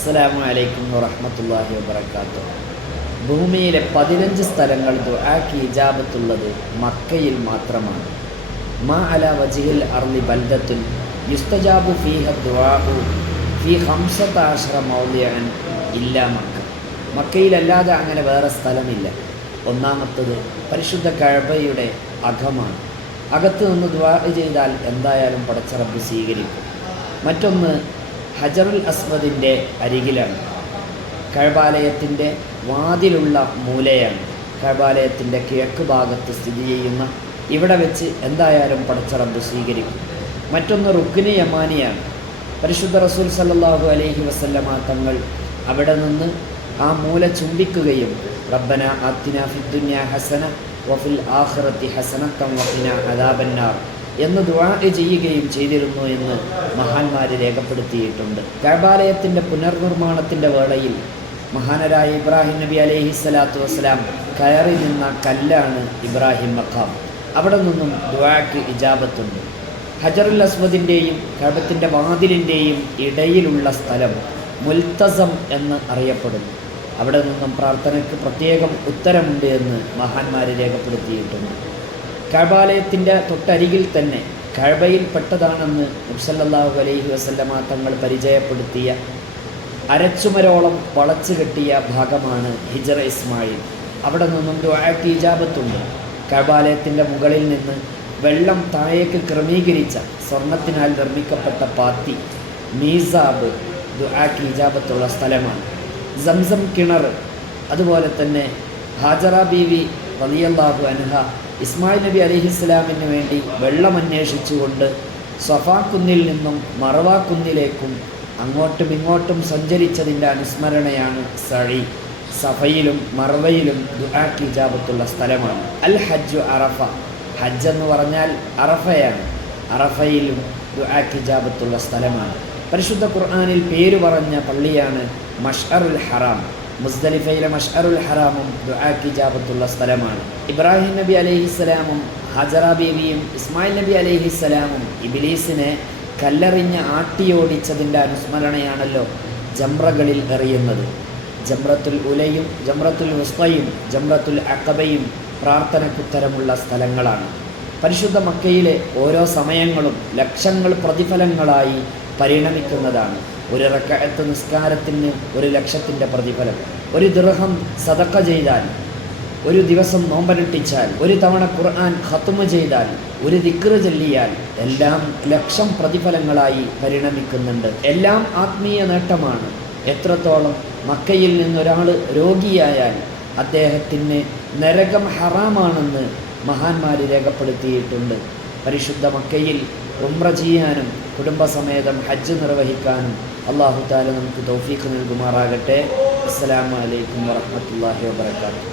അസ്സലാമു അലൈക്കും വറഹ്മത്തുള്ളാഹി വബറകാതുഹു. ഭൂമിയിലെ 15 സ്ഥലങ്ങൾ ദുആക്ക് ഇജാബത്തുള്ളത് മക്കയിൽ മാത്രമാണ്. മാ അലാ വജ്ഹിൽ അർളി ബൽദത്തുൻ യുസ്തജാബു ഫീഹ ദുആഉ ഫീ 15 മൗദിഅൻ ഇല്ലാ മക്ക. മക്കയിലല്ലാതെ അങ്ങനെ വേറെ സ്ഥലമില്ല. ഒന്നാമത്തത് പരിശുദ്ധ കഅബയുടെ അകമാണ്. അകത്ത് നിന്ന് ദുആ ചെയ്താൽ എന്തായാലും പടച്ച റബ്ബ് സ്വീകരിക്കും. മറ്റൊന്ന് ഹജറുൽ അസ്വദിൻ്റെ അരികിലാണ്. കഅബാലയത്തിൻ്റെ വാതിലുള്ള മൂലയാണ്. കഅബാലയത്തിൻ്റെ കിഴക്ക് ഭാഗത്ത് സ്ഥിതി ചെയ്യുന്ന ഇവിടെ വെച്ച് എന്തായാലും പടച്ച റബ്ബ് സ്വീകരിക്കും. മറ്റൊന്ന് റുക്ന് യമാനിയാണ്. പരിശുദ്ധ റസൂൽ സല്ലല്ലാഹു അലൈഹി വസല്ലമ തങ്ങൾ അവിടെ നിന്ന് ആ മൂല ചുംബിക്കുകയും റബ്ബന ആത്തിനാ ഫിദ്ദുനിയ ഹസന വഫിൽ ആഖിറതി ഹസനത്തൻ വഖിനാ അദാബന്നാർ എന്ന് ദുആ ചെയ്യുകയും ചെയ്തിരുന്നു എന്ന് മഹാന്മാർ രേഖപ്പെടുത്തിയിട്ടുണ്ട്. കഅബാലയത്തിൻ്റെ പുനർനിർമ്മാണത്തിൻ്റെ വേളയിൽ മഹാനരായ ഇബ്രാഹിം നബി അലൈഹി സ്വലാത്തു വസ്സലാം കയറി നിന്ന കല്ലാണ് ഇബ്രാഹിം മഖാം. അവിടെ നിന്നും ദുആക്ക് ഇജാബത്തുണ്ട്. ഹജറുൽ അസ്വദിൻ്റെയും കഅബത്തിൻ്റെ വാതിലിൻ്റെയും ഇടയിലുള്ള സ്ഥലം മുൽത്തസം എന്ന് അറിയപ്പെടുന്നു. അവിടെ നിന്നും പ്രാർത്ഥനയ്ക്ക് പ്രത്യേകം ഉത്തരമുണ്ട് എന്ന് മഹാന്മാർ രേഖപ്പെടുത്തിയിട്ടുണ്ട്. കഅബാലയത്തിൻ്റെ തൊട്ടരികിൽ തന്നെ കഅബയിൽ പെട്ടതാണെന്ന് നബി സല്ലല്ലാഹു അലൈഹി വസല്ലമ തങ്ങൾ പരിചയപ്പെടുത്തിയ അരച്ചുമരോളം വളച്ചു കെട്ടിയ ഭാഗമാണ് ഹിജറ ഇസ്മായിൽ. അവിടെ നിന്നും ദുആക്ക് ഇജാബത്തുണ്ട്. കഅബാലയത്തിൻ്റെ മുകളിൽ നിന്ന് വെള്ളം താഴേക്ക് ക്രമീകരിച്ച സ്വർണത്തിനാൽ നിർമ്മിക്കപ്പെട്ട പാത്തി മീസാബ് ദുആക്ക് ഇജാബത്തുള്ള സ്ഥലമാണ്. സംസം കിണർ, അതുപോലെ തന്നെ ഹാജറ ബീവി റളിയല്ലാഹു അൻഹ ഇസ്മായിൽ നബി അലൈഹിസ്സലാമിന് വേണ്ടി വെള്ളം അന്വേഷിച്ചുകൊണ്ട് സഫാ കുന്നിൽ നിന്നും മർവ കുന്നിലേക്കും അങ്ങോട്ടും ഇങ്ങോട്ടും സഞ്ചരിച്ചതിൻ്റെ അനുസ്മരണയാണ് സഈ. സഫയിലും മർവയിലും ദുആക്ക് ഇജാബത്തുള്ള സ്ഥലമാണ്. അൽ ഹജ്ജു അറഫ. ഹജ്ജ് എന്ന് പറഞ്ഞാൽ അറഫയാണ്. അറഫയിലും ദുആക്ക് ഇജാബത്തുള്ള സ്ഥലമാണ്. പരിശുദ്ധ ഖുർആനിൽ പേര് പറഞ്ഞ പള്ളിയാണ് മഷ്അറുൽ ഹറാം. മുസ്ദലിഫയിലെ മഷ്അറുൽ ഹറാമും ദുആക്ക് ഇജാബത്തുള്ള സ്ഥലമാണ്. ഇബ്രാഹിം നബി അലൈഹിസ്സലാമും ഹജറ ബീവിയും ഇസ്മായിൽ നബി അലൈഹിസ്സലാമും ഇബ്ലീസിനെ കല്ലെറിഞ്ഞ് ആട്ടിയോടിച്ചതിൻ്റെ അനുസ്മരണയാണല്ലോ ജംറകളിൽ എറിയുന്നത്. ജംറത്തുൽ ഉലയും ജംറത്തുൽ വുസ്തയും ജംറത്തുൽ അഖബയും പ്രാർത്ഥനക്കുത്തരമുള്ള സ്ഥലങ്ങളാണ്. പരിശുദ്ധ മക്കയിലെ ഓരോ സമയങ്ങളും ലക്ഷങ്ങൾ പ്രതിഫലങ്ങളായി പരിണമിക്കുന്നതാണ്. ഒരു റക്അത്ത് നിസ്കാരത്തിന് 1,00,000 പ്രതിഫലം. ഒരു ദിർഹം സദഖ ചെയ്താൽ, ഒരു ദിവസം നോമ്പനുഷ്ഠിച്ചാൽ, ഒരു തവണ ഖുർആൻ ഖത്മ് ചെയ്താൽ, ഒരു ദിക്ർ ചൊല്ലിയാൽ എല്ലാം 1,00,000 പ്രതിഫലങ്ങളായി പരിണമിക്കുന്നുണ്ട്. എല്ലാം ആത്മീയ നേട്ടമാണ്. എത്രത്തോളം മക്കയിൽ നിന്നൊരാൾ രോഗിയായാൽ അദ്ദേഹത്തിന് നരകം ഹറാമാണെന്ന് മഹാന്മാർ രേഖപ്പെടുത്തിയിട്ടുണ്ട്. പരിശുദ്ധ മക്കയിൽ ഉംറ ചെയ്യാനും കുടുംബസമേതം ഹജ്ജ് നിർവഹിക്കാനും അല്ലാഹു തആല നമുക്ക് തൗഫീഖ് നൽകുമാറാകട്ടെ. അസ്സലാമു അലൈക്കും വറഹ്മത്തുള്ളാഹി വബറകാതുഹു.